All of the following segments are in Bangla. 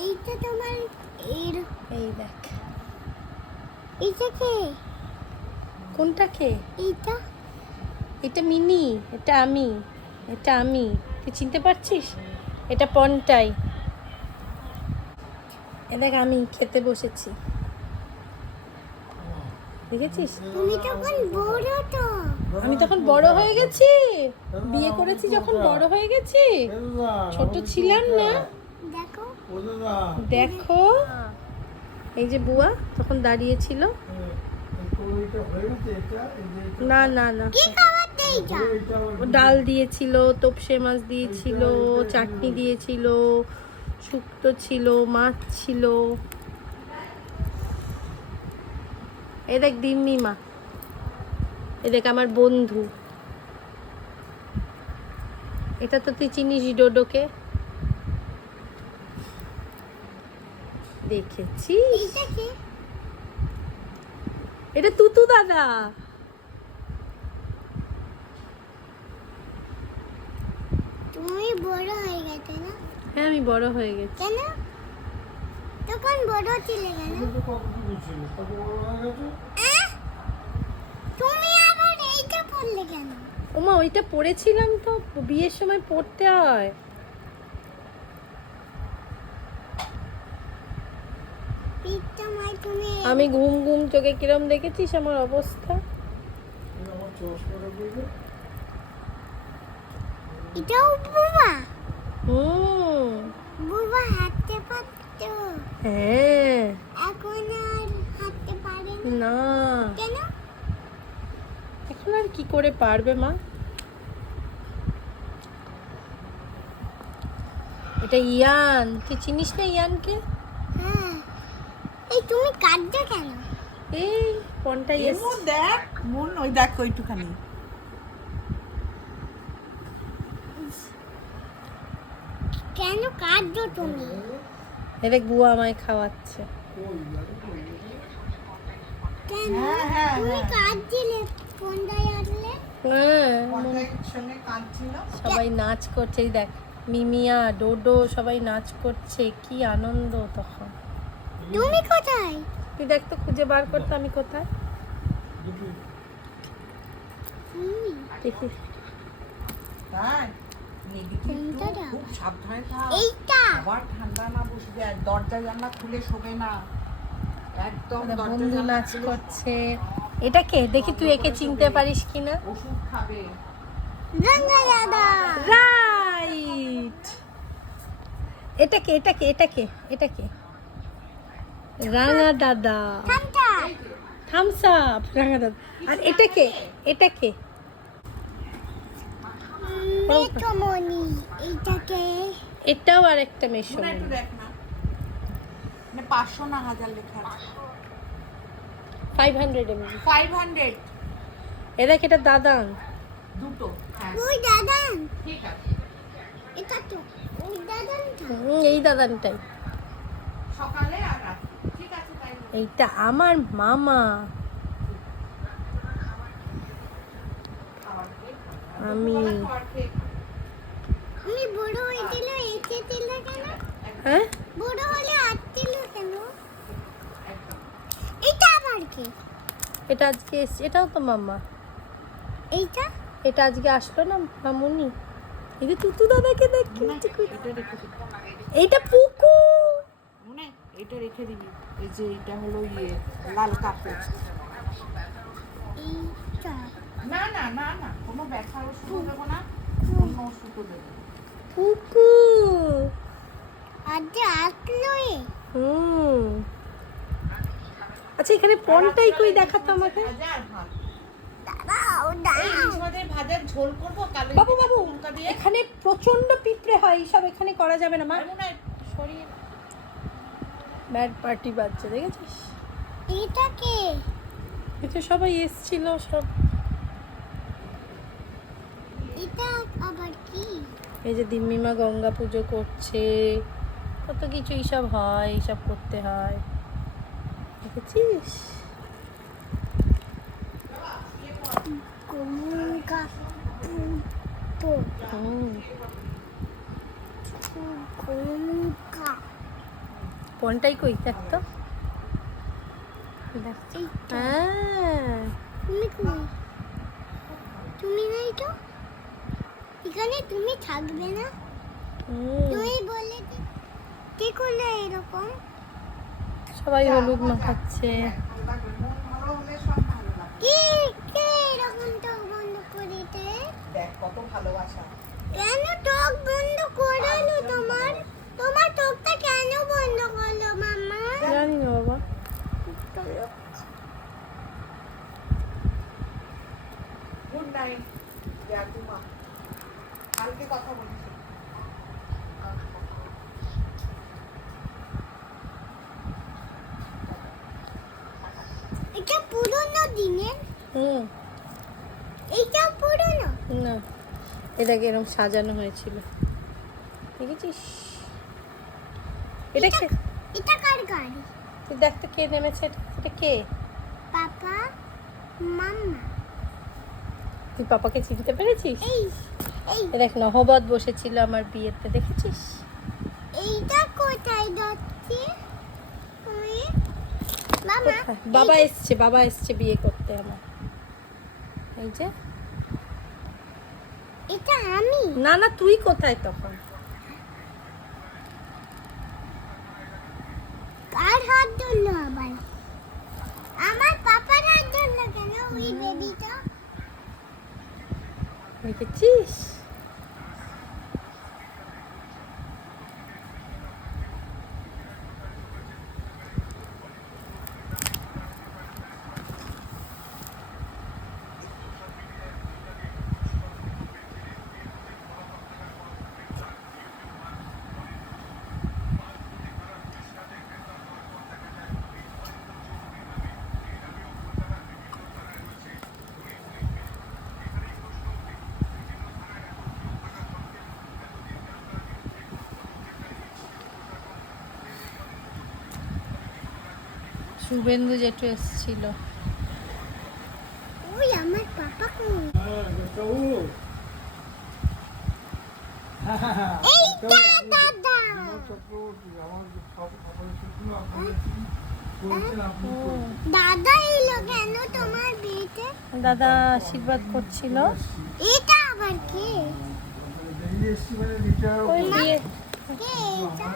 এইটা তোমার এর এই দেখ। এইটা কে? কোনটা কে? এইটা এটা মিনি, এটা আমি, এটা আমি। তুই চিনতে পারছিস? এটা পনটাই। এ দেখ আমি খেতে বসেছি, দেখেছিস? তুমি তখন বড় তো। আমি তখন বড় হয়ে গেছি, বিয়ে করেছি যখন বড় হয়ে গেছি, ছোট ছিলাম না। দেখো দেখো এই যে বুয়া তখন দাঁড়িয়েছিল। না না না, কি খাওয়াতে এইটা? ও ডাল দিয়েছিল, তোপসে মাছ দিয়েছিল, চাটনি দিয়েছিল, শুক্তো ছিল, মাছ ছিল। এ দেখ দিম্মি মা, এ দেখ আমার বন্ধু। এটা তো তুই চিনিস ডোডোকে, দেখেছিস? এইটা কে? এটা তুতু দাদা। তুমি বড় হয়ে গেছে না? হ্যাঁ আমি বড় হয়ে গেছি। কেন? তখন বড় ছিলে কেন? আহ? তুমি আবার এইটা পড়লে কেন? ওমা ওইটা পড়েছিলাম তো, বিয়ের সময় পড়তে হয়। পিঠটা মাই তুমি আমি ঘুম ঘুম চোখে কিরম দেখেছিস আমার অবস্থা? এটাও বুবা। হুম। বুবা হাঁটতে পারতো, হ্যাঁ। এখন আর হাঁটতে পারে না। না, কেন? এখন আর কি করে পারবে মা? এটা ইয়ান, তুই চিনিস না ইয়ানকে? হ্যাঁ। এই তুমি কাঁদছো কেন? এই পনটাই এসছে। মন দেখ, মন ওই দেখ ওইটুখানি। কেন কাঁদছো তুমি? এ দেখ বুয়া আমায় খাওয়াচ্ছে। কেন? হ্যাঁ, হ্যাঁ, তুমি হ্যাঁ। কাঁদছিলে ফোনটাই আনলে? হ্যাঁ, পর্দার সঙ্গে কাঁদছিল। সবাই নাচ করছে, এই দেখ মিমিয়া ডোডো সবাই নাচ করছে, কি আনন্দ তখন। তুমি কোথায়? তুই দেখ তো খুঁজে বার করতে আমি কোথায় তুমি দেখি। তাই নেগেটিভ কোনটা দাও? খুব সাবধানে থাক। এইটা। আবার ঠান্ডা না বসে যায়, দরজা জানলা খুলে শোবে না একদম। ওরা দরজা বন্ধু জানলা নাচ খুলে করছে। এটা কে দেখি, তুই একে চিনতে পারিস কিনা? ওষুধ খাবে। গঙ্গা দাদা। রাইট। এটা কে, এটা কে, এটা কে, এটা কে? রাঙা দাদা। থামটা। থামস আপ রাঙা দাদা। আর এটা কে, এটা কে? মেটমনি। এইটাকে এটাও আর একটা মেশো। শোনা একটু দেখ না, মানে 500 না 1000 লেখা আছে। 500 ml। 500 এ দেখ এটা দাদান। দুটো। হ্যাঁ ওই দাদান। ঠিক আছে। এটা তো ওই দাদানটা। এই দাদানটাই। সকালে আর রাতে। ঠিক আছে তাই হোক। এইটা আমার মামা। খাবার খেয়ে খাবে। আমি। দুপুরবেলা খাবার খেয়ে খাবে। আমি বড় হয়েছিল এসে ছিল কেন? হ্যাঁ বড় হলে আসছিল কেন? একদম। এটা আবার কি? এটা আজকে এটাও তো মামা। এইটা এটা আজকে আসলো না মামুনি। এই যে তুতু দাদাকে দেখ কি মনে মিষ্টি করে। এটা রেখে দিবি। এইটা পুকু। মনে এটা রেখে দিবি। এই যে এটা হলো লাল কাপড়। এইটা না না না না, কোনো ব্যথার ওষুধ দেবো না, অন্য ওষুধও দেবো। পুকু। আজ আসলো এ। হুম। আচ্ছা এখানে পনটাই কই দেখাতো আমাকে। ভাজা আর ভাত। দাঁড়াও এই দাঁড়াও। ইলিশ মাছের ভাজার ঝোল করবো কালো বাবু বাবু লঙ্কা দিয়ে। এখানে প্রচন্ড পিঁপড়ে হয়, সব এখানে করা যাবে না মা। আর মনে হয় সরিয়ে ব্যাড পার্টি বাজছে, দেখেছিস? এটা কে? এটা সবাই এসছিল সব। এটা আবার কি? এই যে দিম্মিমা গঙ্গা পুজো করছে, কত কিছু এইসব হয়, এইসব করতে হয়, দেখেছিস? গঙ্গা পুজো। হুম। গঙ্গা কোনটাই কই দেখ তো দেখ। হ্যাঁ তুমি কই? তুমি নাই তো এখানে, তুমি থাকবে না। তুমি বলে কি করলে এরকম? সবাই হলুদ মাখাচ্ছে। ভালো হলে সব ভালো লাগে। কি কে এরকম টক বন্ধ করে দেয়? দেখ কত ভালোবাসা। কেন টক বন্ধ করলো তোমার? তোমার টকটা কেন বন্ধ করলো মাম্মা? জানি না বাবা। গুড নাইট জাতুমা, কালকে কথা বলিস। এটা পুরনো দিনের, এইটা পুরনো না এটাকে এরকম সাজানো হয়েছিল দেখেছিস? এটা কে? এটা কার গাড়ি? তুই দেখ তো কে নেমেছে এটা কে? পাপা মাম্মা। তুই পাপাকে চিনতে পেরেছিস? এই এই এ দেখ নহবত বসেছিল আমার বিয়েতে, দেখেছিস? এইটা কোথায় যাচ্ছে তুমি মামা? কোথায়? বাবা এসছে বিয়ে করতে আমার। এই যে এটা আমি? না না তুই কোথায় তখন? কার হাত ধরলো আবার? আমার পাপার হাত ধরলো কেন? ওই বেবিটা দেখেছিস? শুভেন্দু জেঠু এসেছিল। ওই আমার পাপা কোন? এইটা দাদা। দাদা এলো কেন তোমার বিয়েতে? দাদা আশীর্বাদ করছিল। এটা আবার কে? ওই বিয়ে কে এটা?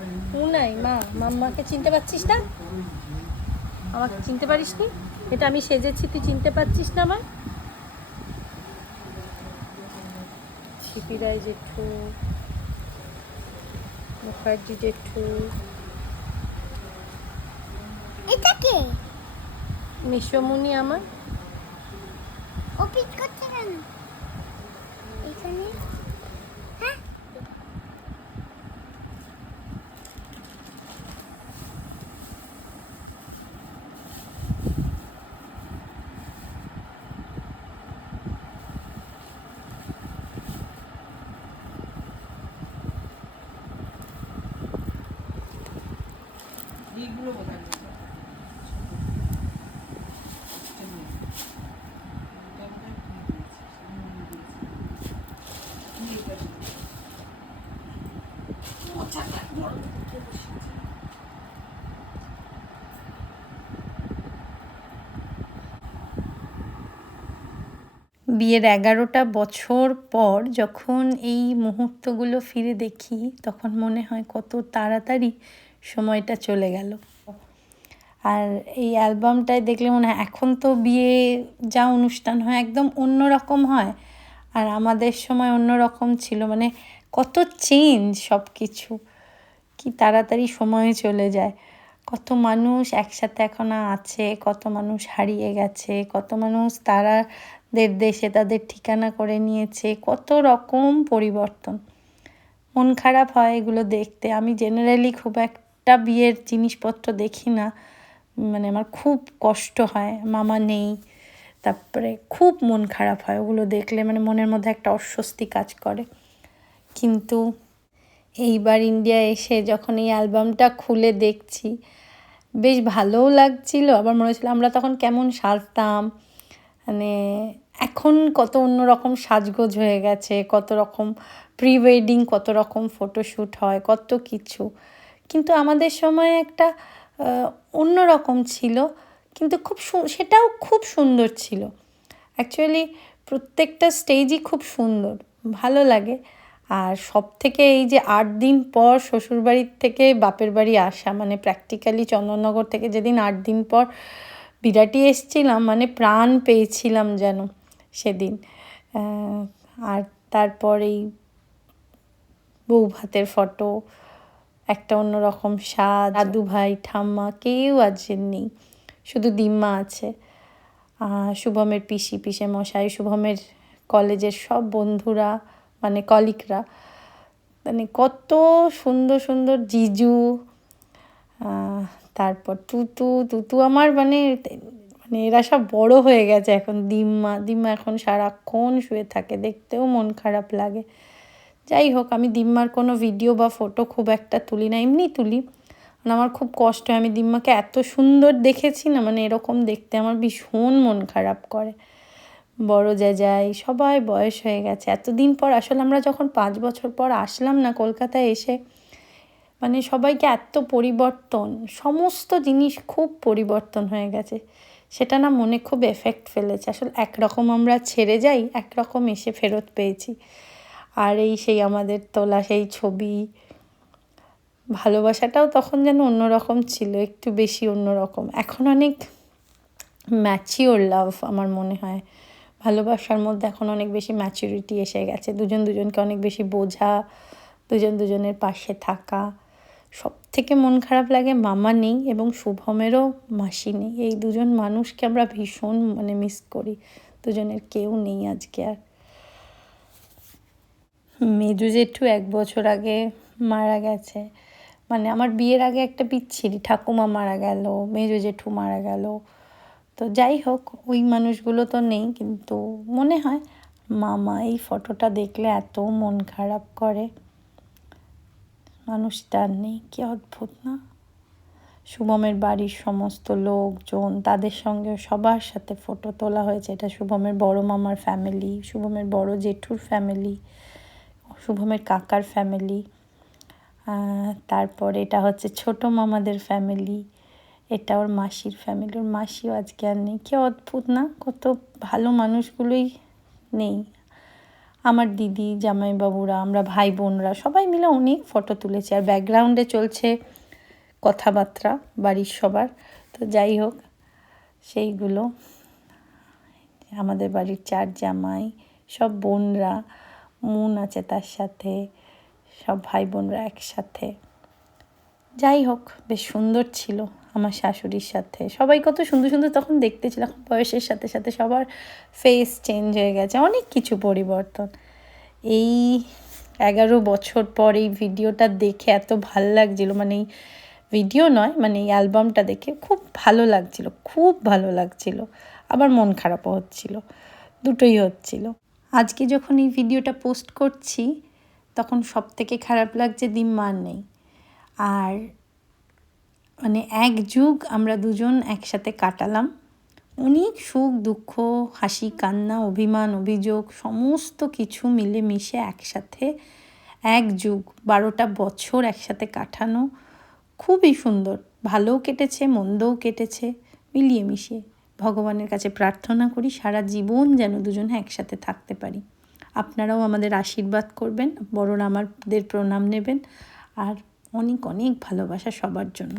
নাই মা, মাম্মাকে চিনতে পারছিস না? আমাকে চিনতে পারিস নি? এটা আমি সেজেছি, তুই চিনতে পারছিস না আমার? শিপিরাই জেঠু, মুখার্জি জেঠু, এটা কে? মিশমুনি আমার। ও পিক করছে কেন এখানে? হ্যাঁ এইগুলো বোঝার জন্য। বিয়ের 11টা বছর পর যখন এই মুহূর্তগুলো ফিরে দেখি তখন মনে হয় কত তাড়াতাড়ি সময়টা চলে গেল। আর এই অ্যালবামটায় দেখলে মনে হয় এখন তো বিয়ে যা অনুষ্ঠান হয় একদম অন্য রকম হয়, আর আমাদের সময় অন্য রকম ছিল। মানে কত চেঞ্জ সব কিছু, কি তাড়াতাড়ি সময় চলে যায়। কত মানুষ একসাথে এখন আছে, কত মানুষ হারিয়ে গেছে, কত মানুষ তারাদের দেশে তাদের ঠিকানা করে নিয়েছে, কত রকম পরিবর্তন। মন খারাপ হয় এগুলো দেখতে। আমি জেনারেলি খুব একটা বিয়ের জিনিসপত্র দেখি না, মানে আমার খুব কষ্ট হয়, মামা নেই, তারপরে খুব মন খারাপ হয় ওগুলো দেখলে, মানে মনের মধ্যে একটা অস্বস্তি কাজ করে। কিন্তু এইবার ইন্ডিয়া এসে যখন এই অ্যালবামটা খুলে দেখছি বেশ ভালোও লাগছিল, আবার মনে হচ্ছিল আমরা তখন কেমন সাজতাম। মানে এখন কত অন্যরকম সাজগোজ হয়ে গেছে, কত রকম প্রি ওয়েডিং, কত রকম ফটোশ্যুট হয়, কত কিছু। কিন্তু আমাদের সময় একটা অন্যরকম ছিল, কিন্তু সেটাও খুব সুন্দর ছিল। অ্যাকচুয়ালি প্রত্যেকটা স্টেজই খুব সুন্দর, ভালো লাগে। আর সব থেকে এই যে 8 দিন পর শ্বশুরবাড়ির থেকে বাপের বাড়ি আসা, মানে প্র্যাকটিক্যালি চন্দননগর থেকে যেদিন 8 দিন পর বিরাটি এসেছিলাম, মানে প্রাণ পেয়েছিলাম যেন সেদিন। আর তারপর এই বউ ভাতের ফটো, একটা অন্যরকম স্বাদ। দাদু ভাই ঠাম্মা কেউ আজ নেই, শুধু দিম্মা আছে। শুভমের পিসে মশাই, শুভমের কলেজের সব বন্ধুরা, মানে কলিগরা, মানে কত সুন্দর সুন্দর জিজু, তারপর তুতু আমার মানে এরা সব বড় হয়ে গেছে এখন। দিম্মা এখন সারাক্ষণ শুয়ে থাকে, দেখতেও মন খারাপ লাগে। যাই হোক, আমি দিম্মার কোনো ভিডিও বা ফটো খুব একটা তুলি না, এমনি তুলি। মানে আমার খুব কষ্ট হয়, আমি দিম্মাকে এত সুন্দর দেখেছি না, মানে এরকম দেখতে আমার ভীষণ মন খারাপ করে। বড় যায় সবাই বয়স হয়ে গেছে। এতদিন পর আসলে আমরা যখন 5 বছর পর আসলাম না কলকাতায় এসে, মানে সবাইকে এত পরিবর্তন, সমস্ত জিনিস খুব পরিবর্তন হয়ে গেছে। সেটা না মনে খুব এফেক্ট ফেলেছে। আসলে একরকম আমরা ছেড়ে যাই, একরকম এসে ফেরত পেয়েছি। আর সেই আমাদের তোলা সেই ছবি, ভালোবাসাটাও তখন যেন অন্যরকম ছিল, একটু বেশি অন্যরকম। এখন অনেক ম্যাচিওর লাভ আমার মনে হয়। ভালোবাসার মধ্যে এখন অনেক বেশি ম্যাচুরিটি এসে গেছে, দুজনকে অনেক বেশি বোঝা, দুজনের পাশে থাকা। সব থেকে মন খারাপ লাগে মামা নেই এবং শুভমেরও মাসি নেই। এই দুজন মানুষকে আমরা ভীষণ মিস করি। দুজনের কেউ নেই আজকে আর। মেজো জেঠু 1 বছর আগে মারা গেছে, মানে আমার বিয়ের আগে একটা বিচ্ছিরি ঠাকুমা মারা গেল, মেজো জেঠু মারা গেল। তো যাই হোক, ওই মানুষগুলো তো নেই, কিন্তু মনে হয় মামা এই ফটোটা দেখলে এত মন খারাপ করে। মানুষটা আর নেই, কি অদ্ভুত না? শুভমের বাড়ির সমস্ত লোকজন, তাদের সঙ্গে সবার সাথে ফটো তোলা হয়েছে। এটা শুভমের বড় মামার ফ্যামিলি, শুভমের বড় জেঠুর ফ্যামিলি, শুভমের কাকার ফ্যামিলি, তারপর এটা হচ্ছে ছোট মামাদের ফ্যামিলি, এটা ওর মাসির ফ্যামিলি। ওর মাসিও আজকে আর নেই, কি অদ্ভুত না? কত ভালো মানুষগুলোই নেই। আমার দিদি, জামাইবাবুরা, আমরা ভাই বোনরা সবাই মিলে অনেক ফটো তুলেছি। আর ব্যাকগ্রাউন্ডে চলছে কথাবার্তা বাড়ির সবার। তো যাই হোক, সেইগুলো আমাদের বাড়ির 4 জামাই, সব বোনরা, মুন আছে তার সাথে, সব ভাই বোনরা একসাথে। যাই হোক, বেশ সুন্দর ছিল আমার শাশুড়ির সাথে। সবাই কত সুন্দর সুন্দর তখন দেখতে ছিল। এখন বয়সের সাথে সাথে সবার ফেস চেঞ্জ হয়ে গেছে, অনেক কিছু পরিবর্তন। এই 11 বছর পর এই ভিডিওটা দেখে এত ভালো লাগছিল, মানে এই ভিডিও নয়, মানে এই অ্যালবামটা দেখে খুব ভালো লাগছিল, খুব ভালো লাগছিল। আবার মন খারাপও হচ্ছিল, দুটোই হচ্ছিল। আজকে যখন এই ভিডিওটা পোস্ট করছি তখন সব থেকে খারাপ লাগছে দিম্মা নেই। আর মানে 1 যুগ আমরা দুজন একসাথে কাটালাম, অনেক সুখ দুঃখ, হাসি কান্না, অভিমান অভিযোগ, সমস্ত কিছু মিলেমিশে একসাথে 1 যুগ, 12টা বছর একসাথে কাটানো খুবই সুন্দর। ভালোও কেটেছে, মন্দও কেটেছে, মিলিয়ে মিশিয়ে। ভগবানের কাছে প্রার্থনা করি সারা জীবন যেন দুজনে একসাথে থাকতে পারি। আপনারাও আমাদের আশীর্বাদ করবেন, বড়রা আমাদের প্রণাম নেবেন, আর অনেক অনেক ভালোবাসা সবার জন্য।